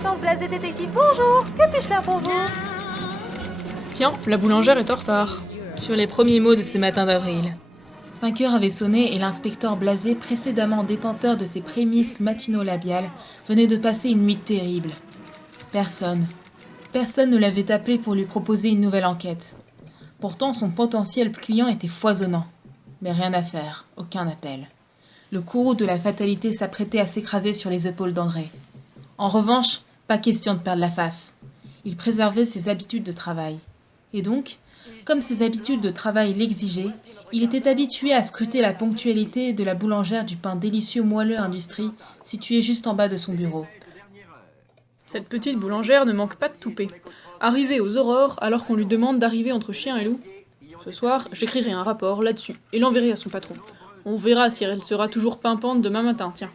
Agence Blasée Détective, bonjour. Que puis-je faire pour vous? Tiens, la boulangère est en retard. Sur les premiers mots de ce matin d'avril. 5 heures avaient sonné et l'inspecteur Blasé, précédemment détenteur de ses prémices matinolabiales, venait de passer une nuit terrible. Personne ne l'avait appelé pour lui proposer une nouvelle enquête. Pourtant, son potentiel client était foisonnant. Mais rien à faire, aucun appel. Le courroux de la fatalité s'apprêtait à s'écraser sur les épaules d'André. En revanche, pas question de perdre la face. Il préservait ses habitudes de travail. Et donc, comme ses habitudes de travail l'exigeaient, il était habitué à scruter la ponctualité de la boulangère du pain délicieux moelleux Industrie, située juste en bas de son bureau. Cette petite boulangère ne manque pas de toupet. Arrivée aux aurores alors qu'on lui demande d'arriver entre chien et loup. Ce soir, j'écrirai un rapport là-dessus et l'enverrai à son patron. On verra si elle sera toujours pimpante demain matin, tiens.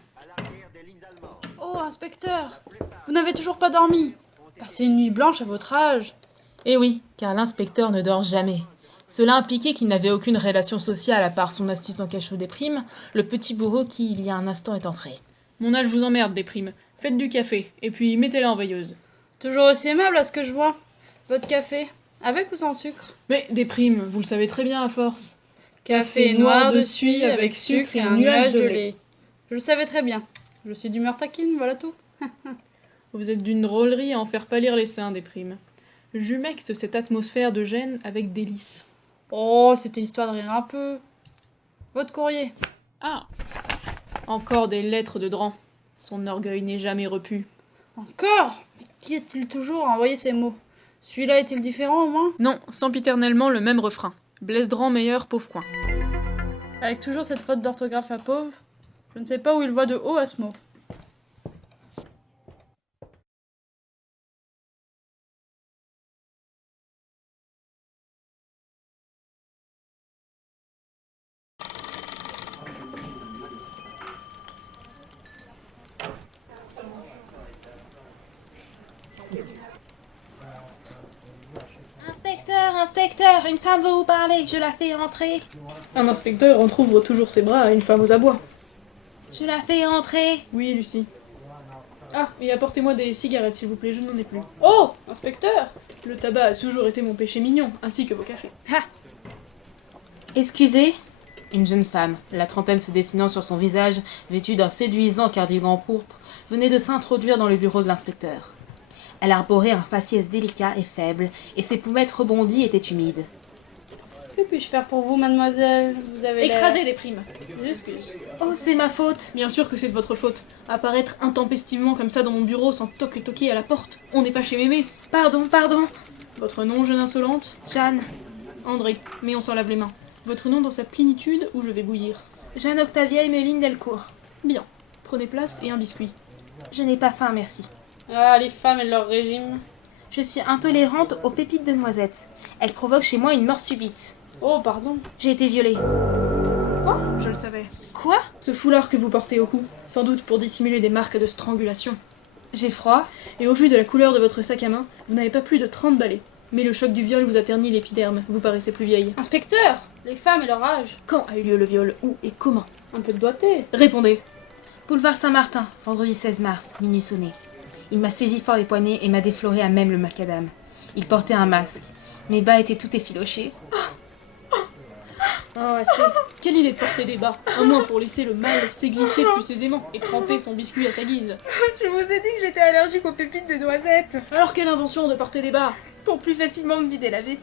Oh, inspecteur, vous n'avez toujours pas dormi. Passez une nuit blanche à votre âge. Eh oui, car l'inspecteur ne dort jamais. Cela impliquait qu'il n'avait aucune relation sociale à part son assistant cachot des primes, le petit bourreau qui, il y a un instant, est entré. Mon âge vous emmerde, des primes. Faites du café, et puis mettez-la en veilleuse. Toujours aussi aimable à ce que je vois. Votre café, avec ou sans sucre? Mais des primes, vous le savez très bien à force. Café noir de suie avec sucre et un nuage de lait. Je le savais très bien. Je suis d'humeur taquine, voilà tout. Vous êtes d'une drôlerie à en faire pâlir les seins, des primes. J'humecte cette atmosphère de gêne avec délice. Oh, c'était histoire de rire un peu. Votre courrier. Ah, encore des lettres de Dran. Son orgueil n'est jamais repu. Encore? Mais qui est-il toujours à envoyer ces mots? Celui-là est-il différent au moins? Non, sempiternellement le même refrain. Blaise Dran meilleur, pauvre coin. Avec toujours cette faute d'orthographe à pauvre. Je ne sais pas où il voit de haut à ce mot. Inspecteur, une femme veut vous parler, je la fais rentrer. Un inspecteur entr'ouvre toujours ses bras à une femme aux abois. Je la fais rentrer. Oui, Lucie. Ah, et apportez-moi des cigarettes, s'il vous plaît, je n'en ai plus. Oh, inspecteur! Le tabac a toujours été mon péché mignon, ainsi que vos cafés. Ha! Excusez. Une jeune femme, la trentaine se dessinant sur son visage, vêtue d'un séduisant cardigan pourpre, venait de s'introduire dans le bureau de l'inspecteur. Elle arborait un faciès délicat et faible, et ses pommettes rebondies étaient humides. Que puis-je faire pour vous, mademoiselle? Vous avez Écrasez des primes. Des excuses. Oh, c'est ma faute. Bien sûr que c'est de votre faute. Apparaître intempestivement comme ça dans mon bureau sans toquer à la porte. On n'est pas chez Mémé. Pardon. Votre nom, jeune insolente? Jeanne. André, mais on s'en lave les mains. Votre nom dans sa plénitude ou je vais bouillir. Jeanne Octavia Emmeline Delcourt. Bien. Prenez place et un biscuit. Je n'ai pas faim, merci. Ah, les femmes et leur régime. Je suis intolérante aux pépites de noisettes. Elles provoquent chez moi une mort subite. Oh, pardon. J'ai été violée. Je le savais. Quoi? Ce foulard que vous portez au cou, sans doute pour dissimuler des marques de strangulation. J'ai froid. Et au vu de la couleur de votre sac à main, vous n'avez pas plus de 30 balais. Mais le choc du viol vous a terni l'épiderme, vous paraissez plus vieille. Inspecteur! Les femmes et leur âge. Quand a eu lieu le viol? Où et comment? Un peu de doigté. Répondez. Boulevard Saint-Martin, vendredi 16 mars, minuit sonné. Il m'a saisi fort les poignets et m'a défloré à même le macadam. Il portait un masque. Mes bas étaient tout effilochés. Oh, assez. Quelle idée de porter des bas, à moins pour laisser le mal s'églisser plus aisément et tremper son biscuit à sa guise. Je vous ai dit que j'étais allergique aux pépites de noisettes. Alors quelle invention de porter des bas? Pour plus facilement me vider la vessie.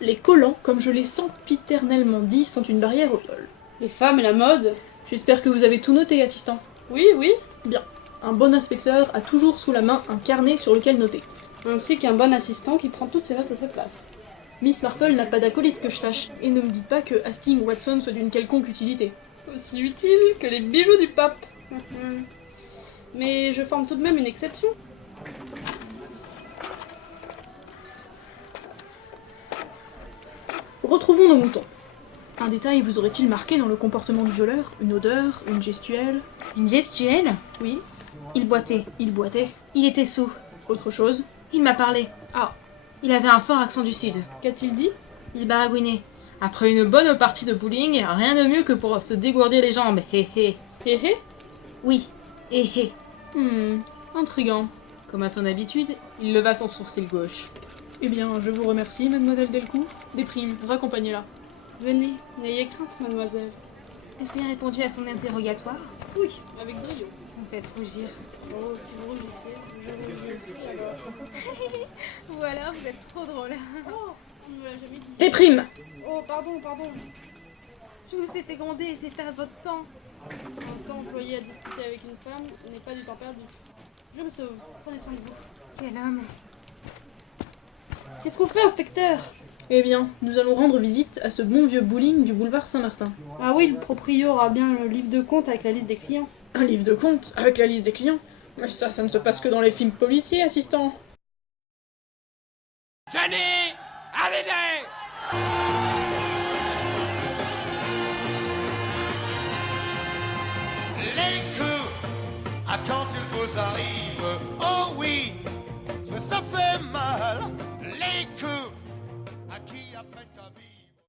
Les collants, comme je l'ai sempiternellement dit, sont une barrière au viol. Les femmes et la mode. J'espère que vous avez tout noté, assistant. Oui, oui. Bien. Un bon inspecteur a toujours sous la main un carnet sur lequel noter. Ainsi qu'un bon assistant qui prend toutes ses notes à sa place. Miss Marple n'a pas d'acolyte que je sache, et ne me dites pas que Hastings ou Watson soit d'une quelconque utilité. Aussi utile que les bijoux du pape. Mais je forme tout de même une exception. Retrouvons nos moutons. Un détail vous aurait-il marqué dans le comportement du violeur? Une odeur? Une gestuelle? Une gestuelle? Oui. Il boitait. Il boitait. Il était sous. Autre chose? Il m'a parlé. Ah. Il avait un fort accent du sud. Qu'a-t-il dit? Il baragouinait. Après une bonne partie de bowling, rien de mieux que pour se dégourdir les jambes. Hé hé. Hé hé. Oui. Hé hé. Intriguant. Comme à son habitude, il leva son sourcil gauche. Eh bien, je vous remercie, mademoiselle Delcourt. Des primes, raccompagnez-la. Venez, n'ayez crainte, mademoiselle. Ai-je bien répondu à son interrogatoire? Oui, avec brio. Vous me faites rougir. Oh, si vous rougissez, je rougis aussi alors. Ou alors, vous êtes trop drôle. Oh, on ne me l'a jamais dit. Des primes! Oh, pardon, pardon. Je vous ai fait gronder et c'est faire votre temps. Un temps employé à discuter avec une femme n'est pas du temps perdu. Je me sauve, prenez soin de vous. Quel homme. Qu'est-ce qu'on fait, inspecteur? Eh bien, nous allons rendre visite à ce bon vieux bowling du boulevard Saint-Martin. Ah oui, le proprio aura bien le livre de compte avec la liste des clients. Un livre de compte avec la liste des clients? Mais ça ne se passe que dans les films policiers, assistant. Johnny, Hallyday! Les coups, à quand il vous arrive, oh oui, ça fait mal. Les coups, à qui après ta vie.